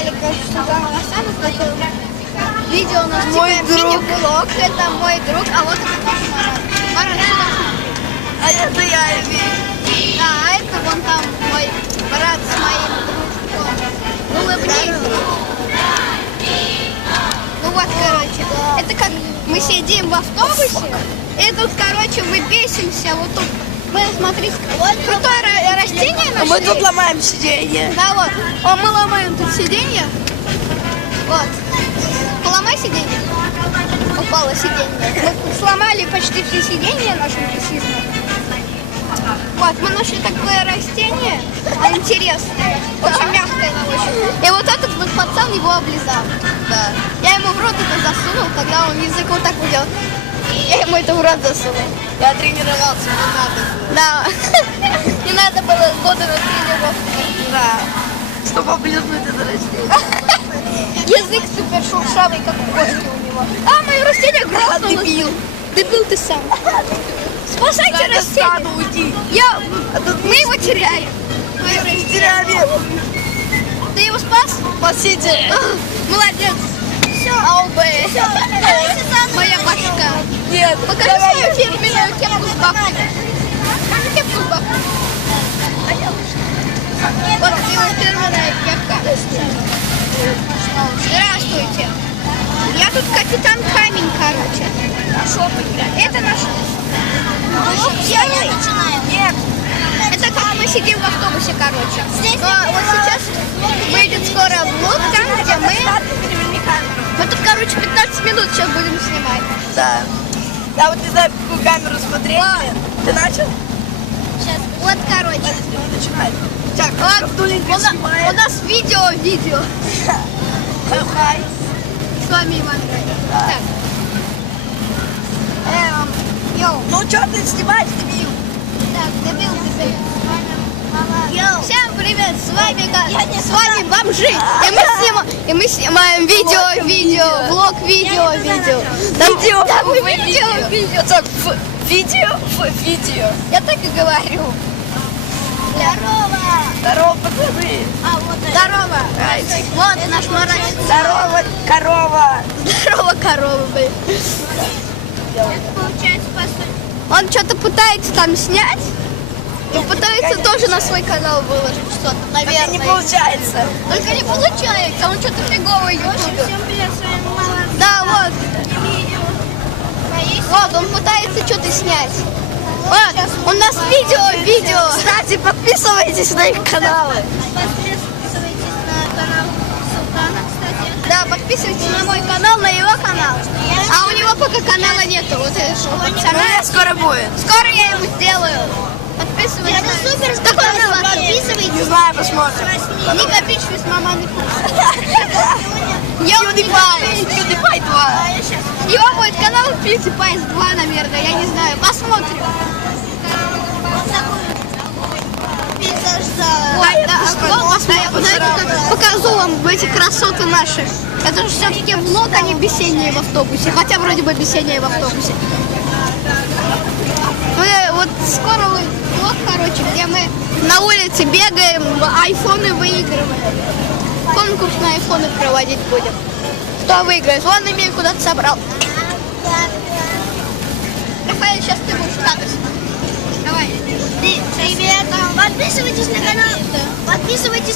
канале, короче, Сузанна Лосанов, такой видео у нас Мой типа друг. мини-блог, это мой друг, а вот это наш Марат. Марат, сюда смотри. А это я, Эльвин. Да, а это вон там мой брат с моим дружком. Ну, улыбнись. Ну вот, короче, это как мы сидим в автобусе, и тут, короче, мы бесимся, вот тут. Мы, смотрите, крутое растение А нашли. мы тут ломаем сиденье. Да, вот. О, мы ломаем тут сиденье. Вот. Поломай сиденье. Упало сиденье. Мы сломали почти все сиденья нашим пресизмом. Вот, мы нашли такое растение, интересное, очень мягкое на ощупь. И вот этот вот пацан его облизал. Да. Я ему в рот это засунул, когда он язык вот так делал. Я ему это в рот засунул. Я тренировался, не надо было. Да. Не надо было года на тренировку. Да. Чтобы облизнуть это растение. Язык супер шуршавый, как у кошки у него. А, мое растение грохнулось. Дебил. Дебил ты сам. Спасайте Надо растение. стану уйти. Мы его теряем. Мое растение. Теряем. Ты его спас? Спасите. Молодец. Все. Аубе. Моя башка. Нет. Покажи свою фирменную кепку с бабками. Покажи кепку с бабками. Вот его фирменная кепка. Здравствуйте. Я тут капитан Камень, короче. Это наш блог первый. Нет. Это как мы сидим в автобусе, короче. Но вот сейчас выйдет скоро влог, там, где мы тут, короче, 15 минут сейчас будем снимать. Да. Я вот не знаю, какую камеру смотреть. Ты начал? Сейчас. Вот, короче. Начинай. Так, Вот, у нас видео. Хай. С вами Иван Грай. Так. Йоу. Ну что ты снимаешь, дебил? Так, дебил. Всем привет, с вами бомжи. И мы снимаем видео, влог, видео. Видео. Так, видео. Я так и говорю. Здорово, пацаны. Здорово. Вот наш Марат. Здорово, корова. Здорово, корова, блин. Он что-то пытается там снять. И пытается тоже на свой канал выложить что-то, наверное. Не получается. Только не получается, он что-то фиговый ютубер. Да, вот. Вот, он пытается что-то снять. Вот, у нас видео. Кстати, подписывайтесь на их каналы. Да, подписывайтесь на мой канал, на его канал. А у него пока канала нету. Вот это что. Ну, скоро будет. Скоро я ему сделаю. Подписывайтесь. Это супер. Какой канал? Подписывайтесь. Не знаю, посмотрим. Не копичку с мамой. PewDiePie 2. Его будет канал PewDiePie 2, наверное, я не знаю. Посмотрим. Покажу вам эти красоты наши. Это же все-таки влог, а не бесение в автобусе. Хотя вроде бы бесение в автобусе. Мы вот скоро влог, короче, где мы на улице бегаем, айфоны выигрываем. Конкурс на айфоны проводить будем. Кто выиграет? Вон Эмиль куда-то собрал. Рафаэль, сейчас ты будешь статус. Давай. Привет! Подписывайтесь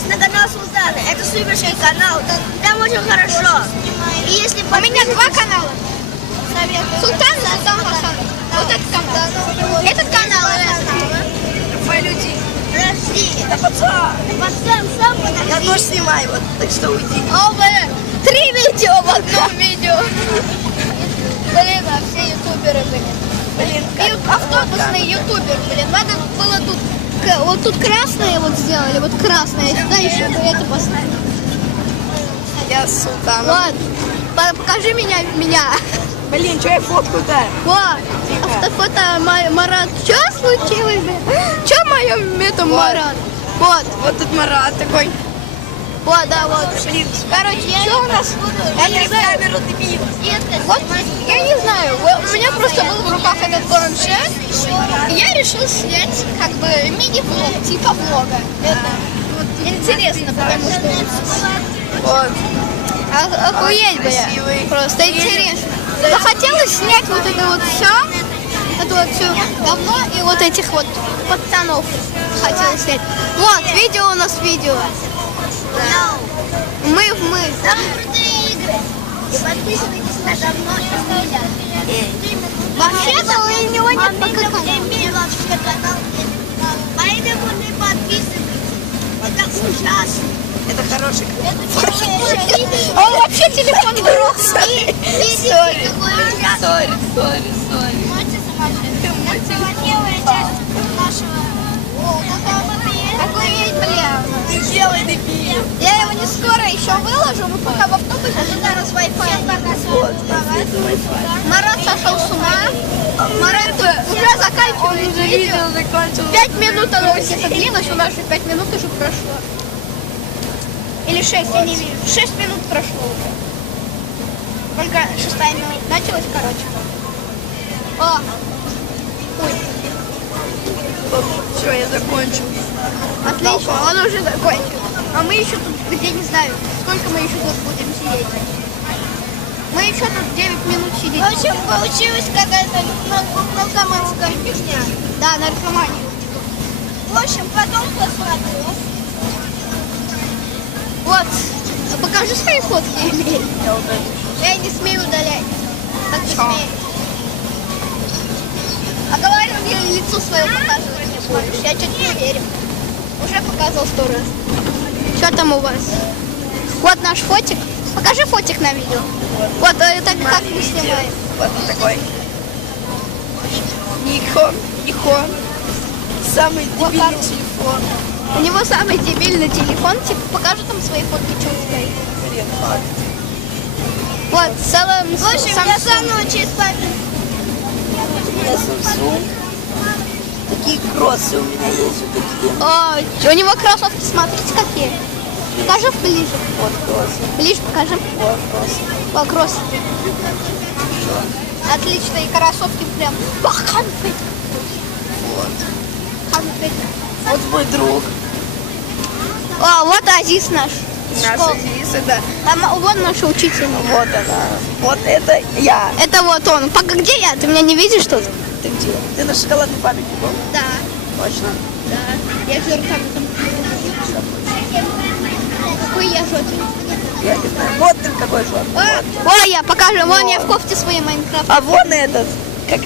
на канал Султана. Это суперший канал. Там очень хорошо. И если У меня два канала. Султан и Султан Хасан. Вот этот канал. Этот канал. Люди. Подожди. Да, пацан. Пацан, сам подожди. Я тоже снимаю, вот, так что уйди. О, блин, 3 видео в одном видео. Блин, а все ютуберы, блин. Блин, Автобусный ютубер, блин. Надо было тут, вот тут красное вот сделали, вот красное. Сюда еще это поставили. я Султан. Вот, покажи меня. Блин, что я фотку-то? Вот, автофото Марат. Что случилось, блин? Что мое это Марат? Вот. Вот тут Марат такой. Вот, да, вот. Блин, Короче, что у нас? Я не знаю. камеру дебил. Вот, я не знаю, у меня просто был в руках этот планшет, и я решил снять как бы мини-влог, типа влога. вот интересно, потому что Вот. охуеть, бля. Красивый. Просто интересно. Захотелось снять вот это вот все, это вот все говно и вот этих вот пацанов хотелось снять. Вот, видео у нас видео. Мы в мы. Самые крутые игры. И подписывайтесь на давно и оставляйте. Вообще-то у него нет пока канала. канал. Поэтому не подписывайтесь. Это ужасно. Это хороший. Это видео. Он вообще телефон бросил. Видите, какой ужасный. Сори. Мочи сумасшедший. Это первая часть нашего. О, Охуеть, бля. Делай дебил. Я его не скоро еще выложу, мы пока в автобусе. Зараз Wi-Fi Марат сошел с ума. Марат уже заканчивает видео. закончил. 5 минут оно где-то длилось, у нас уже 5 минут уже прошло. Или 6, я не вижу. 6 минут прошло уже. Только 6-я минута началась, короче. О! Ой, Все, я закончил. отлично, он уже закончил. А мы еще тут, где не знаю, сколько мы еще тут будем сидеть. Мы еще тут 9 минут сидим. В общем, получилась какая-то наркоманская фигня. Да, наркомания. В общем, потом посмотрю. Вот, покажи свои фотки, Эмиль. Я удалю. Я не смею удалять. Так не Чё? смею. А говорю, мне лицо свое показывать не будешь. Я что-то не верю. Уже показывал 100 раз. Что там у вас? Вот наш фотик. Покажи фотик на видео. Вот это как мы снимаем. Вот он такой. Никон. Самый дебильный короче. телефон. У него самый дебильный телефон. Типа, покажи там свои фотки, что у тебя есть. Блин, факт. Вот, целым В общем, я заново через папин. У меня Samsung. Такие кроссы у меня есть, вот такие. О, у него кроссовки, смотрите, какие. Покажи ближе. Вот кроссы. Ближе покажи. Вот кроссы. О, кросс. Отлично, и кроссовки прям. Конфет. Вот. Конфет. Вот мой друг. О, вот Азиз наш. Наша Лиса, да. Там, вон наша учительница. Вот она. Вот это я. Это вот он. Пока где я? Ты меня не видишь тут? Ты где? Ты на шоколадной фабрике был? Да. Точно? Да. Я жертва там. Какой я жертва? Я не знаю. Вот ты какой же. О, я покажу. Вон я в кофте своей Майнкрафт. А вон этот.